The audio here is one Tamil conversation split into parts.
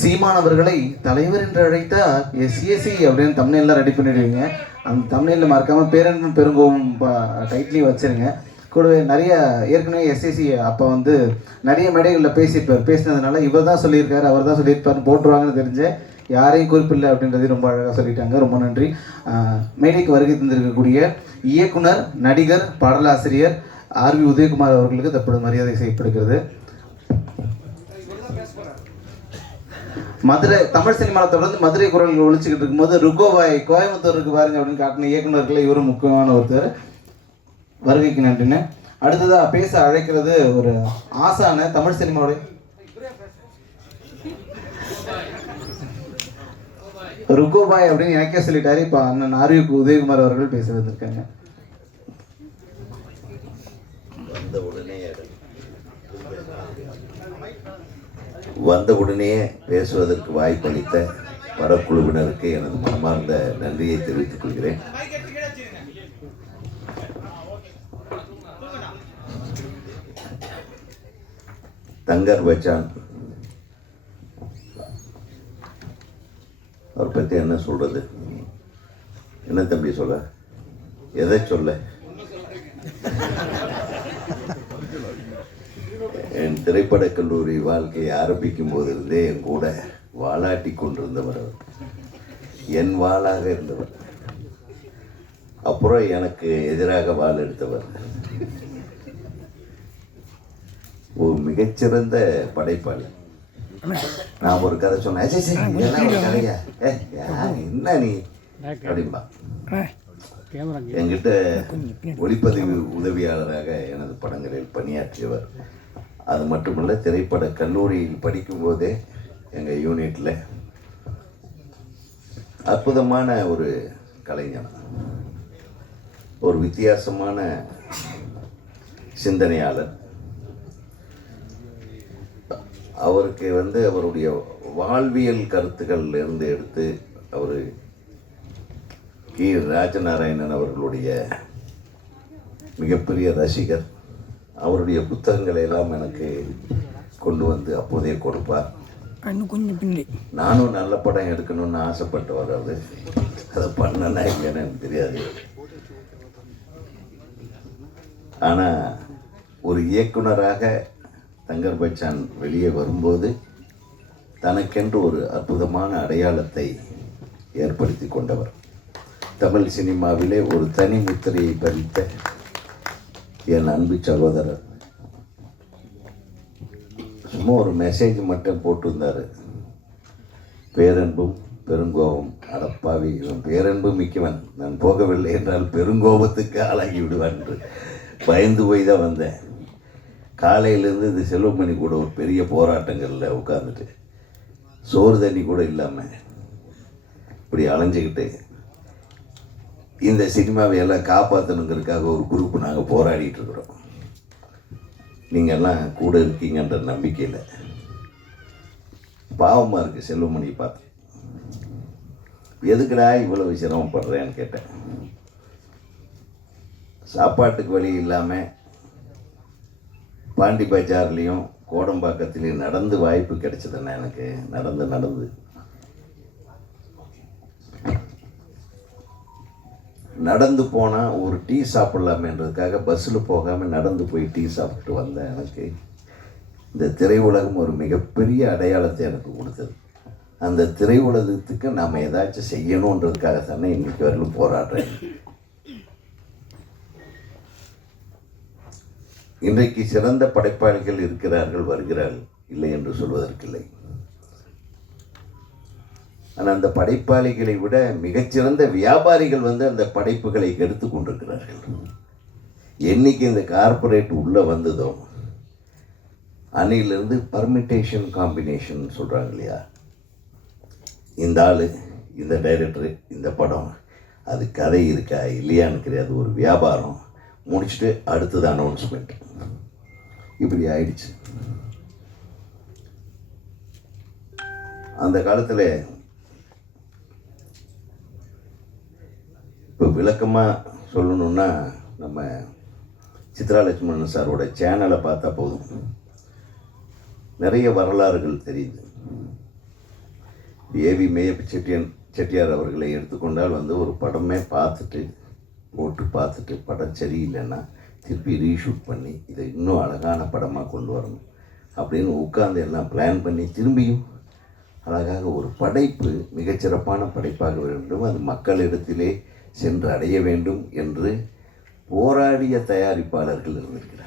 சீமானவர்களை தலைவர் என்று அழைத்தா எஸ்எஸ்சி அப்படின்னு தமிழ்ல ரெடி பண்ணிடுவீங்க. அந்த தமிழில் மறக்காமல் பேரன்பும் பெருங்கோவும் டைட்லையும் வச்சுருங்க. கூடவே நிறைய ஏற்கனவே எஸ்எஸ்சி அப்போ வந்து நிறைய மேடைகளில் பேசினதுனால இவர் தான் சொல்லியிருக்காரு, அவர் தான் சொல்லியிருப்பாருன்னு போட்டுருவாங்கன்னு தெரிஞ்ச யாரையும் குறிப்பில்லை அப்படின்றது ரொம்ப அழகாக சொல்லிட்டாங்க. ரொம்ப நன்றி. மேடைக்கு வருகை தந்திருக்கக்கூடிய இயக்குனர், நடிகர், பாடலாசிரியர் ஆர்வி உதயகுமார் அவர்களுக்கு தற்போது மரியாதை செய்யப்படுகிறது. மதுரை தமிழ் சினிமாவில் தொடர்ந்து மதுரை குரல்கள் ஒழிச்சுக்கிட்டு இருக்கும்போது ருகோபாய் கோயம்புத்தூருக்கு பாருங்க அப்படின்னு காட்டின இயக்குநர்கள் இவரும் முக்கியமான ஒருத்தர். வருகைக்கு நன்றின்னு. அடுத்ததாக பேச அழைக்கிறது ஒரு ஆசான தமிழ் சினிமாவுடைய ருகோபாய் அப்படின்னு எனக்கே சொல்லிட்டாரு. இப்போ அண்ணன் ஆர்வி உதயகுமார் அவர்கள் பேச வந்திருக்காங்க. வந்தவுடனே பேசுவதற்கு வாய்ப்பளித்த படக்குழுவினருக்கு எனது மனமார்ந்த நன்றியை தெரிவித்துக் கொள்கிறேன். தங்கர் பச்சான் அவர் பற்றி என்ன சொல்றது, என்ன தம்பி சொல்ல, எதை சொல்ல? என் திரைப்பட கல்லூரி வாழ்க்கையை ஆரம்பிக்கும் போதிருந்தே என் கூட வாலாட்டி கொண்டிருந்தவர் அவர், என் வாளாக இருந்தவர். அப்புறம் எனக்கு எதிராக வாள் எடுத்தவர். ஒரு மிகச்சிறந்த படைப்பாளி. நான் ஒரு கதை சொன்னேன், கதையா என்ன நீ அப்படின்பா. என்கிட்ட ஒளிப்பதிவு உதவியாளராக எனது படங்களில் பணியாற்றியவர். அது மட்டுமல்ல, திரைப்பட கல்லூரியில் படிக்கும்போதே எங்கள் யூனிட்டில் அற்புதமான ஒரு கலைஞர், ஒரு வித்தியாசமான சிந்தனையாளர். அவருக்கு அவருடைய வாழ்வியல் கருத்துக்கள் இருந்து எடுத்து அவர் கி ராஜநாராயணன் அவர்களுடைய மிகப்பெரிய ரசிகர். அவருடைய புத்தகங்களை எல்லாம் எனக்கு கொண்டு வந்து அப்போதே கொடுப்பார். நானும் நல்ல படம் எடுக்கணும்னு ஆசைப்பட்டவர். அதை பண்ணனா இல்லைன்னு எனக்கு தெரியாது. ஆனால் ஒரு இயக்குனராக தங்கர் பச்சான் வெளியே வரும்போது தனக்கென்று ஒரு அற்புதமான அடையாளத்தை ஏற்படுத்தி கொண்டவர். தமிழ் சினிமாவிலே ஒரு தனி முத்திரையை பதித்த என் அன்பு சகோதரர். சும்மா ஒரு மெசேஜ் மட்டும் போட்டிருந்தார், பேரன்பும் பெருங்கோபம். அடப்பாவி, இவன் பேரன்பு மிக்கவன், நான் போகவில்லை என்றால் பெருங்கோபத்துக்கு ஆளாகி விடுவான் என்று பயந்து போய் தான் வந்தேன். காலையிலேருந்து இது செல்வமணி கூட ஒரு பெரிய போராட்டங்களில் உட்காந்துட்டு சோறு தண்ணி கூட இல்லாமல் இப்படி அலைஞ்சிக்கிட்டு இந்த சினிமாவை எல்லாம் காப்பாற்றணுங்கிறதுக்காக ஒரு குரூப் நாங்கள் போராடிட்டு இருக்கிறோம். நீங்கள் எல்லாம் கூட இருக்கீங்கன்ற நம்பிக்கையில். பாவமாக இருக்குது செல்வமணியை பார்த்து. எதுக்குடா இவ்வளவு சிரமப்படுறேன்னு கேட்டேன். சாப்பாட்டுக்கு வழி இல்லாமல் பாண்டி பஜார்லேயும் கோடம்பாக்கத்துலேயும் நடந்து வாய்ப்பு கிடைச்சதுன்னா எனக்கு நடந்து நடந்து போனால் ஒரு டீ சாப்பிட்லாமேன்றதுக்காக பஸ்ஸில் போகாமல் நடந்து போய் டீ சாப்பிட்டு வந்தேன். எனக்கு இந்த திரையுலகம் ஒரு மிகப்பெரிய அடையாளத்தை எனக்கு கொடுத்தது. அந்த திரையுலகத்துக்கு நாம் ஏதாச்சும் செய்யணுன்றதுக்காக தானே இன்றைக்கி வரலும் போராடுறேன். இன்றைக்கு சிறந்த படைப்பாளிகள் இருக்கிறார்கள், வருகிறார்கள், இல்லை என்று சொல்வதற்கில்லை. ஆனால் அந்த படைப்பாளிகளை விட மிகச்சிறந்த வியாபாரிகள் அந்த படைப்புகளை எடுத்து கொண்டிருக்கிறார்கள். என்னைக்கு இந்த கார்பரேட் உள்ளே வந்ததோ அன்னையிலிருந்து பர்மிட்டேஷன் காம்பினேஷன் சொல்கிறாங்க இல்லையா, இந்த ஆள், இந்த டைரக்டரு, இந்த படம், அது கதை இருக்கா இல்லையான்னு கிடையாது, ஒரு வியாபாரம் முடிச்சுட்டு அடுத்தது அனௌன்ஸ்மெண்ட், இப்படி ஆயிடுச்சு. அந்த காலத்தில் இப்போ விளக்கமாக சொல்லணுன்னா நம்ம சித்ரா லட்சுமணன் சாரோட சேனலை பார்த்தா போதும், நிறைய வரலாறுகள் தெரியுது. ஏவி மேயப்ப செட்டியார் அவர்களை எடுத்துக்கொண்டால் வந்து ஒரு படமே பார்த்துட்டு படம் சரியில்லைன்னா திருப்பி ரீஷூட் பண்ணி இதை இன்னும் அழகான படமாக கொண்டு வரணும் அப்படின்னு உட்கார்ந்து எல்லாம் பிளான் பண்ணி திரும்பியும் அழகாக ஒரு படைப்பு மிகச்சிறப்பான படைப்பாக வேண்டும், அது மக்களிடத்திலே சென்று அடைய வேண்டும் என்று போராடிய தயாரிப்பாளர்கள் இருந்திருக்கிறார்கள்.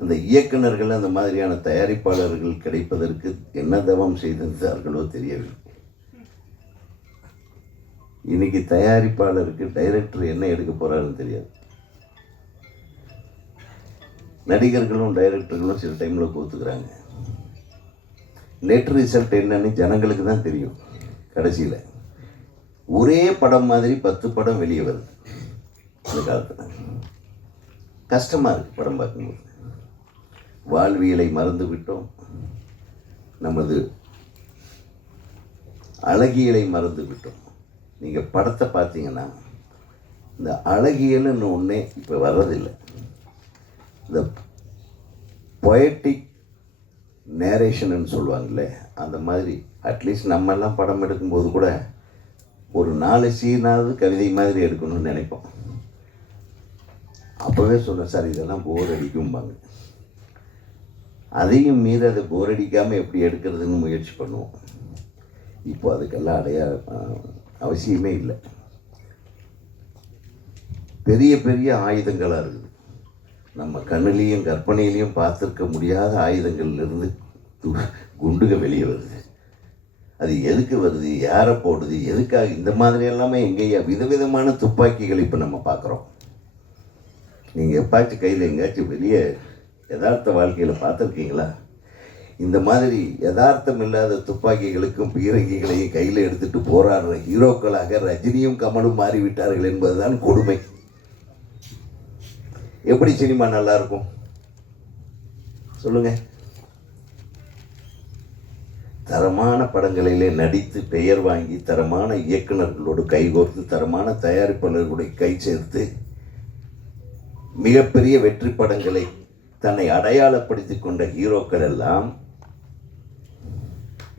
அந்த இயக்குனர்கள் அந்த மாதிரியான தயாரிப்பாளர்கள் கிடைப்பதற்கு என்ன தவம் செய்திருந்தார்களோ தெரியவில்லை. இன்னைக்கு தயாரிப்பாளருக்கு டைரக்டர் என்ன எடுக்க போறாருன்னு தெரியாது. நடிகர்களும் டைரக்டர்களும் சில டைமில் கோத்துக்கிறாங்க. நெட் ரிசல்ட் என்னன்னு ஜனங்களுக்கு தான் தெரியும். கடைசியில் ஒரே படம் மாதிரி 10 படம் வெளியே வருது. இந்த காலத்தில் கஷ்டமாக இருக்குது படம் பார்க்கும்போது. வாழ்வியலை மறந்து விட்டோம், நமது அழகியலை மறந்து விட்டோம். நீங்கள் படத்தை பார்த்தீங்கன்னா இந்த அழகியல்னு ஒன்றே இப்போ வர்றதில்லை. இந்த பொயட்டிக் நேரேஷன்னு சொல்லுவாங்கல்ல, அந்த மாதிரி அட்லீஸ்ட் நம்மெல்லாம் படம் எடுக்கும்போது கூட ஒரு 4 சீனாவது கவிதை மாதிரி எடுக்கணும்னு நினைப்போம். அப்போவே சொன்னேன் சார் இதெல்லாம் போர் அடிக்கும்பாங்க. அதையும் மீறி அதை போர் அடிக்காமல் எப்படி எடுக்கிறதுன்னு முயற்சி பண்ணுவோம். இப்போ அதுக்கெல்லாம் அவசியமே இல்லை. பெரிய பெரிய ஆயுதங்களாக இருக்குது. நம்ம கண்ணிலையும் கற்பனையிலையும் பார்த்துருக்க முடியாத ஆயுதங்கள்லேருந்து குண்டுகள் வெளியே வருது. அது எதுக்கு வருது, யாரை போடுது, எதுக்காக, இந்த மாதிரி எல்லாமே எங்கேயா விதவிதமான துப்பாக்கிகள் இப்போ நம்ம பார்க்குறோம். நீங்கள் எப்பாச்சும் கையில் எங்கேயாச்சும் வெளியே யதார்த்த வாழ்க்கையில் பார்த்துருக்கீங்களா? இந்த மாதிரி யதார்த்தம் இல்லாத துப்பாக்கிகளுக்கும் பீரங்கிகளையும் கையில் எடுத்துகிட்டு போராடுற ஹீரோக்களாக ரஜினியும் கமலும் மாறிவிட்டார்கள் என்பதுதான் கொடுமை. எப்படி சினிமா நல்லா இருக்கும் சொல்லுங்க? தரமான படங்களிலே நடித்து பெயர் வாங்கி தரமான இயக்குநர்களோடு கைகோர்த்து தரமான தயாரிப்பாளர்களுடைய கை சேர்த்து மிகப்பெரிய வெற்றி படங்களை தன்னை அடையாளப்படுத்தி கொண்ட ஹீரோக்கள் எல்லாம்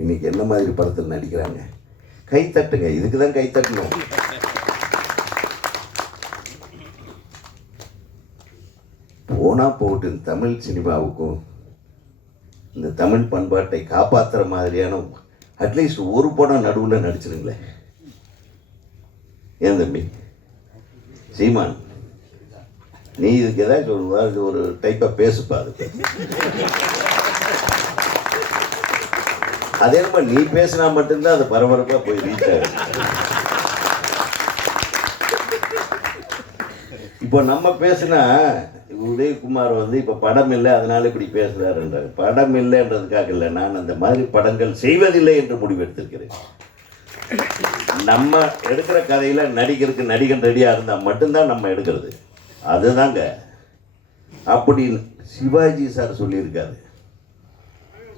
இன்னைக்கு என்ன மாதிரி படத்தில் நடிக்கிறாங்க? கை தட்டுங்க, இதுக்கு தான் கை தட்டணும். போனா போட்டு தமிழ் சினிமாவுக்கும் இந்த தமிழ் பண்பாட்டை காப்பாற்றுற மாதிரியான அட்லீஸ்ட் ஒரு படம் நடுவில் நடிச்சிருங்களேன். ஏன் தம்பி சீமான், நீ இதுக்கு ஏதாச்சும் சொல்லுவா, இது ஒரு டைப்பாக பேசுப்பா. அதுக்கு அதே மாதிரி நீ பேசினா மட்டும்தான் அது பரபரப்பாக போய் ரீச் ஆகுது. இப்போ நம்ம பேசுனா உதயகுமார் வந்து இப்போ படம் இல்லை அதனால இப்படி பேசுகிறாருன்றாங்க. படம் இல்லைன்றதுக்காக இல்லை, நான் அந்த மாதிரி படங்கள் செய்வதில்லை என்று முடிவெடுத்திருக்கிறேன். நம்ம எடுக்கிற கதையில் நடிகருக்கு நடிகன் ரெடியாக இருந்தால் மட்டும்தான் நம்ம எடுக்கிறது. அதுதாங்க அப்படின்னு சிவாஜி சார் சொல்லியிருக்காரு.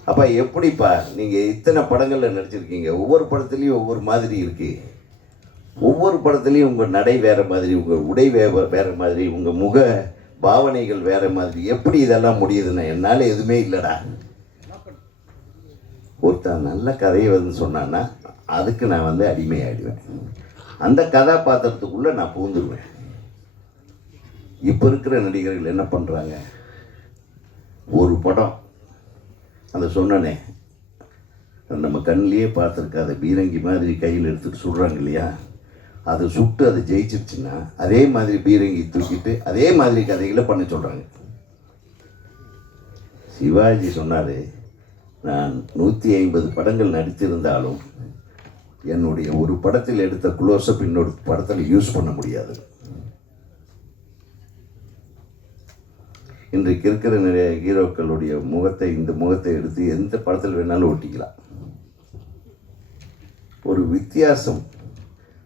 அப்போ எப்படிப்பா நீங்கள் இத்தனை படங்களில் நடிச்சிருக்கீங்க, ஒவ்வொரு படத்துலேயும் ஒவ்வொரு மாதிரி இருக்குது, ஒவ்வொரு படத்துலேயும் உங்கள் நடை வேறு மாதிரி, உங்கள் உடை வேறு மாதிரி, உங்கள் முக பாவனைகள் வேறு மாதிரி, எப்படி இதெல்லாம் முடியுதுன்னா என்னால் எதுவுமே இல்லைடா. ஒருத்தன் நல்ல கதையை வந்து சொன்னான்னா அதுக்கு நான் வந்து அடிமையாகிடுவேன். அந்த கதாபாத்திரத்துக்குள்ளே நான் பூந்துடுவேன். இப்போ இருக்கிற நடிகர்கள் என்ன பண்ணுறாங்க, ஒரு படம் அந்த சொன்னனே நம்ம கண்ணிலேயே பார்த்துருக்காத பீரங்கி மாதிரி கையில் எடுத்துகிட்டு சுடுறாங்க இல்லையா, அதை சுட்டு அதை ஜெயிச்சிருச்சுன்னா அதே மாதிரி பீரங்கி தூக்கிட்டு அதே மாதிரி கதைகளை பண்ண சொல்கிறாங்க. சிவாஜி சொன்னார், நான் 150 படங்கள் நடித்திருந்தாலும் என்னுடைய ஒரு படத்தில் எடுத்த க்ளோஸ்அப் இன்னொரு படத்தில் யூஸ் பண்ண முடியாது. இன்றைக்கு இருக்கிற நிறைய ஹீரோக்களுடைய முகத்தை, இந்த முகத்தை எடுத்து எந்த படத்தில் வேணாலும் ஒட்டிக்கலாம். ஒரு வித்தியாசம்,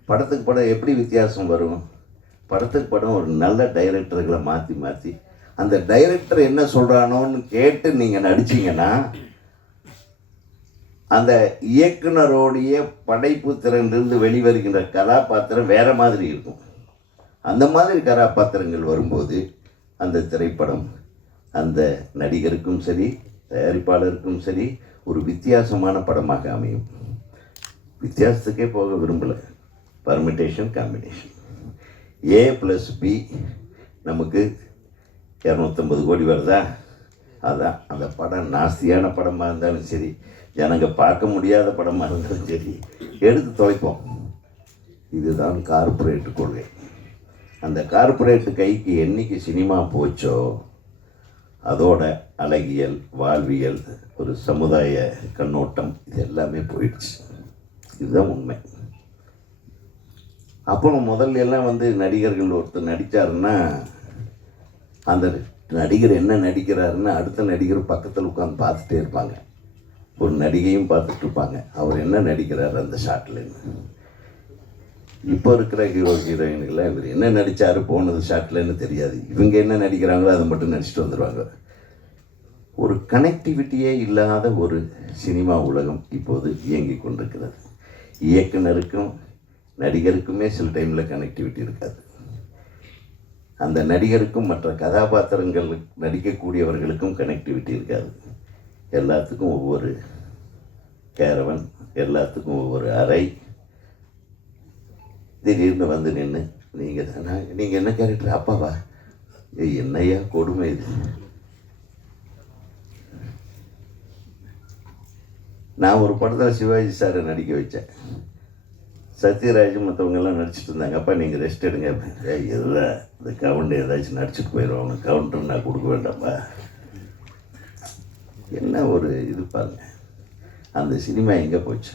படத்துக்கு படம் எப்படி வித்தியாசம் வரும்? படத்துக்கு படம் ஒரு நல்ல டைரக்டர்களை மாற்றி அந்த டைரக்டர் என்ன சொல்கிறானோன்னு கேட்டு நீங்கள் நடிச்சிங்கன்னா அந்த இயக்குனரோடைய படைப்பு திறனிலிருந்து வெளிவருகின்ற கதாபாத்திரம் வேறு மாதிரி இருக்கும். அந்த மாதிரி கதாபாத்திரங்கள் வரும்போது அந்த திரைப்படம் அந்த நடிகருக்கும் சரி, தயாரிப்பாளருக்கும் சரி, ஒரு வித்தியாசமான படமாக அமையும். வித்தியாசத்துக்கே போக விரும்பலை. பர்மிட்டேஷன் காம்பினேஷன் A+B நமக்கு 250 கோடி வருதா? அதான் அந்த படம் நாஸ்தியான படமாக இருந்தாலும் சரி, ஜனங்க பார்க்க முடியாத படமாக இருந்தாலும் சரி, எடுத்து துவைப்போம். இதுதான் கார்ப்பரேட் கொள்கை. அந்த கார்ப்பரேட்டு கைக்கு என்னைக்கு சினிமா போச்சோ அதோட அழகியல், வாழ்வியல், ஒரு சமுதாய கண்ணோட்டம் இது எல்லாமே போயிடுச்சு. இதுதான் உண்மை. அப்புறம் முதல்ல எல்லாம் நடிகர்கள் ஒருத்தர் நடித்தாருன்னா அந்த நடிகர் என்ன நடிக்கிறாருன்னு அடுத்த நடிகர் பக்கத்தில் உட்காந்து பார்த்துட்டே இருப்பாங்க. ஒரு நடிகையும் பார்த்துட்டு இருப்பாங்க, அவர் என்ன நடிக்கிறார் அந்த ஷாட்லன்னு. இப்போ இருக்கிற ஹீரோயினுக்கெல்லாம் இவர் என்ன நடித்தார் போனது ஷாட்லன்னு தெரியாது. இவங்க என்ன நடிக்கிறாங்களோ அதை மட்டும் நடிச்சுட்டு வந்துடுவாங்க. ஒரு கனெக்டிவிட்டியே இல்லாத ஒரு சினிமா உலகம் இப்போது இயங்கி கொண்டிருக்கிறது. இயக்குனருக்கும் நடிகருக்குமே சில டைமில் கனெக்டிவிட்டி இருக்காது. அந்த நடிகருக்கும் மற்ற கதாபாத்திரங்கள் நடிக்கக்கூடியவர்களுக்கும் கனெக்டிவிட்டி இருக்காது. எல்லாத்துக்கும் ஒவ்வொரு கேரவன், எல்லாத்துக்கும் ஒவ்வொரு அறை. திடீர்னு நின்று நீங்கள் என்ன கேரக்டர்? அப்பாவா? என்னையா கொடுமை இது. நான் ஒரு படத்தில் சிவாஜி சாரை நடிக்க வச்சேன். சத்யராஜ் மற்றவங்கெல்லாம் நடிச்சிட்டு இருந்தாங்க. அப்பா நீங்கள் ரெஸ்ட் எடுங்க. எதுதான் இந்த கவுண்டர் ஏதாச்சும் நடிச்சுட்டு போயிடும், அவனுக்கு கவுண்டர் நான் கொடுக்க வேண்டாம்ப்பா. என்ன ஒரு இது பாருங்க, அந்த சினிமா எங்கே போச்சு?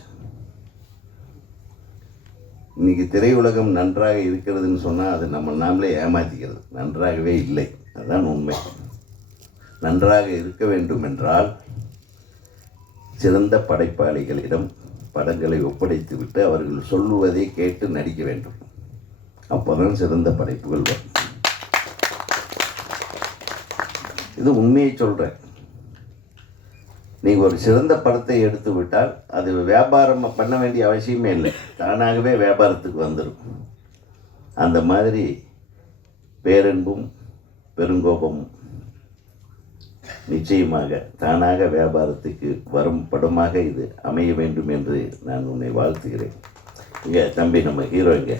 இன்றைக்கி திரையுலகம் நன்றாக இருக்கிறதுன்னு சொன்னால் அது நாமளே ஏமாற்றிக்கிறது. நன்றாகவே இல்லை, அதுதான் உண்மை. நன்றாக இருக்க வேண்டும் என்றால் சிறந்த படைப்பாளிகளிடம் படங்களை ஒப்படைத்து விட்டு அவர்கள் சொல்லுவதை கேட்டு நடிக்க வேண்டும். அப்போதான் சிறந்த படைப்புகள் வரும். இது உண்மையை சொல்கிறேன். நீங்கள் ஒரு சிறந்த படத்தை எடுத்து விட்டால் அது வியாபாரம் பண்ண வேண்டிய அவசியமே இல்லை, தானாகவே வியாபாரத்துக்கு வந்துடும். அந்த மாதிரி பேரன்பும் பெருங்கோபமும் நிச்சயமாக தானாக வியாபாரத்துக்கு வரும் படமாக இது அமைய வேண்டும் என்று நான் உன்னை வாழ்த்துகிறேன். இங்கே தம்பி நம்ம ஹீரோ இங்கே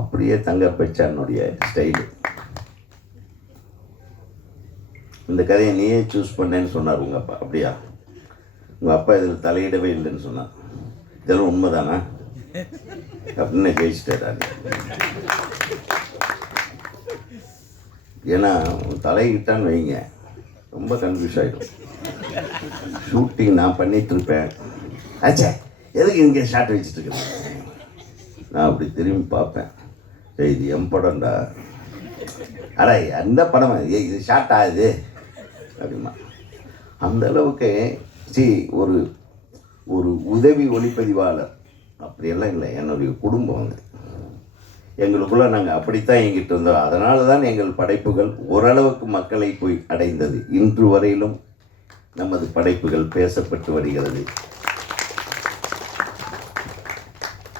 அப்படியே தங்கப்பச்சானுடைய ஸ்டைலு. இந்த கதையை நீயே சூஸ் பண்ணேன்னு சொன்னார் உங்கள் அப்பா. அப்படியா? உங்கள் அப்பா இதில் தலையிடவே இல்லைன்னு சொன்னார். இதெல்லாம் உண்மைதானா அப்படின்னு ஜெயிச்சிட்டாரு. ஏன்னா தலையிட்டான்னு வைங்க, ரொம்ப கன்ஃபியூஸ் ஆகிடும். ஷூட்டிங் நான் பண்ணிகிட்ருப்பேன். ஆச்சே எதுக்கு இங்கே ஷார்ட் வச்சுட்ருக்கேன்? நான் அப்படி திரும்பி பார்ப்பேன், இது என் படம்டா. அடா அந்த படம் இது ஷார்ட் ஆகுது அப்படிமா. அந்த அளவுக்கு ஒரு ஒரு உதவி ஒளிப்பதிவாளர் அப்படியெல்லாம் இல்லை. என்னுடைய குடும்பம் எங்களுக்குள்ளே நாங்கள் அப்படித்தான் எங்கிட்ட இருந்தோம். அதனால தான் எங்கள் படைப்புகள் ஓரளவுக்கு மக்களை போய் அடைந்தது. இன்று வரையிலும் நமது படைப்புகள் பேசப்பட்டு வருகிறது.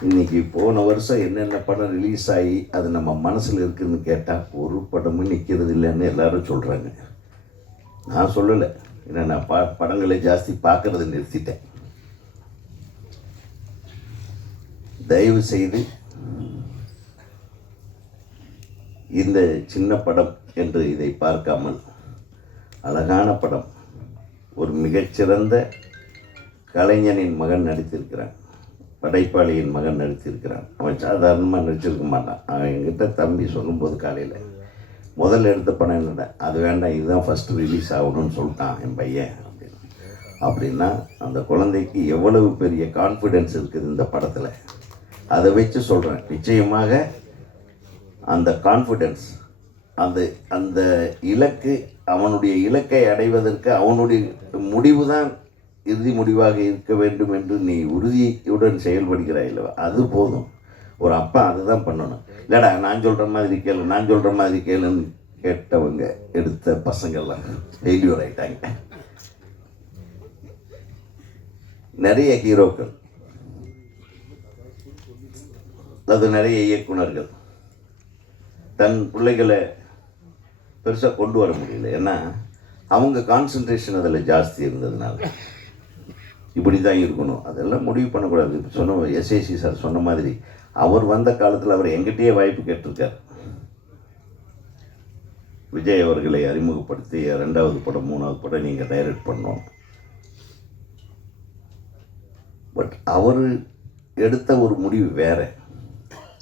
இன்றைக்கி போன வருஷம் என்னென்ன படம் ரிலீஸ் ஆகி அது நம்ம மனசில் இருக்குதுன்னு கேட்டால் ஒரு படமும் நிற்கிறது இல்லைன்னு எல்லாரும் சொல்கிறாங்க. நான் சொல்லலை, ஏன்னா நான் படங்களை ஜாஸ்தி பார்க்குறத நிறுத்திட்டேன். தயவு செய்து இந்த சின்ன படம் என்று இதை பார்க்காமல், அழகான படம், ஒரு மிகச்சிறந்த கலைஞனின் மகன் நடித்திருக்கிறான், படைப்பாளியின் மகன் நடித்திருக்கிறான். அவன் சாதாரணமாக நடிச்சிருக்க மாட்டான். அவன் என்கிட்ட தம்பி சொல்லும்போது காலையில் முதல்ல எடுத்த படம் என்னடா, அது வேண்டாம் இதுதான் ஃபஸ்ட்டு ரிலீஸ் ஆகணும்னு சொல்லிட்டான் என் பையன் அப்படின்னா அந்த குழந்தைக்கு எவ்வளவு பெரிய கான்ஃபிடென்ஸ் இருக்குது இந்த படத்தில். அதை வச்சு சொல்கிறேன், நிச்சயமாக அந்த கான்ஃபிடென்ஸ், அந்த இலக்கு, அவனுடைய இலக்கை அடைவதற்கு அவனுடைய முடிவு தான் இறுதி முடிவாக இருக்க வேண்டும் என்று நீ உறுதியுடன் செயல்படுகிறாய் இல்லவா, அது போதும். ஒரு அப்பா அதுதான் பண்ணணும். இல்லைடா நான் சொல்கிற மாதிரி கேளு, நான் சொல்கிற மாதிரி கேளுன்னு கேட்டவங்க எடுத்த பசங்கள்லாம் ஃபெயில்யூர் ஆகிட்டாங்க. நிறைய ஹீரோக்கள், அது நிறைய இயக்குனர்கள் தன் பிள்ளைகளை பெருசாக கொண்டு வர முடியல. ஏன்னா அவங்க கான்சன்ட்ரேஷன் அதில் ஜாஸ்தி இருந்ததுனால இப்படி தான் இருக்கணும், அதெல்லாம் முடிவு பண்ணக்கூடாது. சொன்ன எஸ்ஏசி சார் சொன்ன மாதிரி அவர் வந்த காலத்தில் அவர் எங்கிட்டயே வாய்ப்பு கேட்டிருக்கார். விஜய் அவர்களை அறிமுகப்படுத்தி 2வது படம் 3வது படம் நீங்கள் டைரக்ட் பண்ணோம். பட் அவர் எடுத்த ஒரு முடிவு வேறு.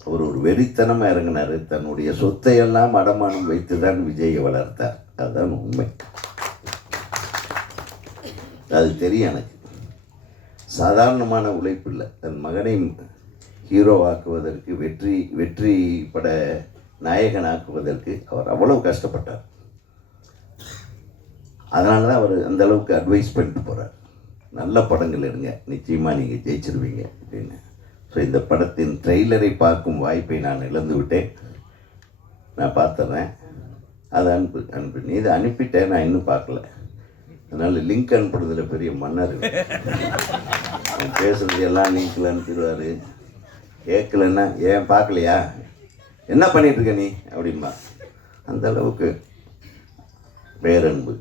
அவர் ஒரு வெறித்தனமாக இறங்கினார். தன்னுடைய சொத்தையெல்லாம் அடமானம் வைத்து தான் விஜயை வளர்த்தார். அதுதான் உண்மை. அது தெரியும் எனக்கு. சாதாரணமான உழைப்பு இல்லை. தன் மகனை ஹீரோவாக்குவதற்கு, வெற்றி பட நாயகனாக்குவதற்கு அவர் அவ்வளவு கஷ்டப்பட்டார். அதனால தான் அவர் அந்த அளவுக்கு அட்வைஸ் பண்ணிட்டு போகிறார். நல்ல படங்கள் எடுங்க, நிச்சயமாக நீங்கள் ஜெயிச்சிருவீங்க அப்படின்னு. ஸோ இந்த படத்தின் ட்ரெய்லரை பார்க்கும் வாய்ப்பை நான் இழந்து விட்டேன். நான் பார்த்துறேன். அதை அனுப்பி நீ இதை அனுப்பிட்டேன், நான் இன்னும் பார்க்கல. அதனால் லிங்க் அனுப்புறதுல பெரிய மன்னர். நான் பேசுகிறது எல்லாம் லிங்க்கில் அனுப்பிடுவார். கேட்கலன்னா ஏன் பார்க்கலையா, என்ன பண்ணிகிட்ருக்க நீ அப்படின்பா. அந்த அளவுக்கு பேரன்பு.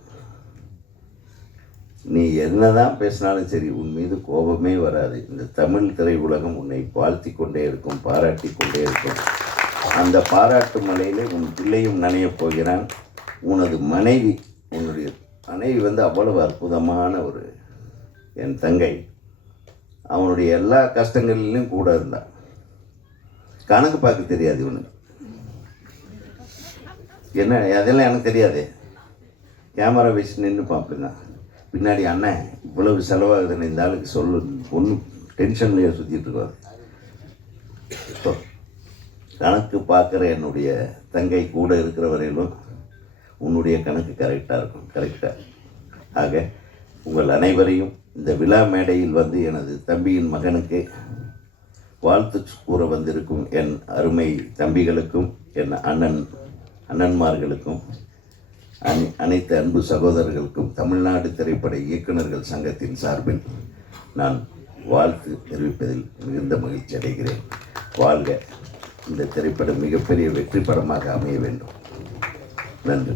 நீ என்ன தான் பேசினாலும் சரி, உன் மீது கோபமே வராது. இந்த தமிழ் திரையுலகம் உன்னை வாழ்த்தி கொண்டே இருக்கும், பாராட்டி கொண்டே இருக்கும். அந்த பாராட்டு மலையில் உன் பிள்ளையும் நனையப் போகிறான். உனது மனைவி, உன்னுடைய மனைவி அவ்வளவு அற்புதமான ஒரு என் தங்கை. அவனுடைய எல்லா கஷ்டங்களிலும் கூட இருந்தான். கணக்கு பார்க்க தெரியாது இவனுக்கு. என்ன அதெல்லாம் எனக்கு தெரியாது. கேமரா வச்சு நின்றுப்பான். அப்படிதான் பின்னாடி அண்ணன் இவ்வளவு செலவாகுதுன்னு இந்த ஆளுக்கு சொல்லு, ஒன்றும் டென்ஷன்லேயே சுற்றிட்டு இருக்காது. ஸோ கணக்கு பார்க்குற என்னுடைய தங்கை கூட இருக்கிற வரையிலும் உன்னுடைய கணக்கு கரெக்டாக இருக்கும். கரெக்டாக. ஆக உங்கள் அனைவரையும் இந்த விழா மேடையில் எனது தம்பியின் மகனுக்கு வாழ்த்து கூற வந்திருக்கும் என் அருமை தம்பிகளுக்கும், என் அண்ணன்மார்களுக்கும், அனைத்து அன்பு சகோதரர்களுக்கும் தமிழ்நாடு திரைப்பட இயக்குநர்கள் சங்கத்தின் சார்பில் நான் வாழ்த்து தெரிவிப்பதில் மிகுந்த மகிழ்ச்சி அடைகிறேன். வாழ்க. இந்த திரைப்படம் மிகப்பெரிய வெற்றி படமாக அமைய வேண்டும். நன்றி.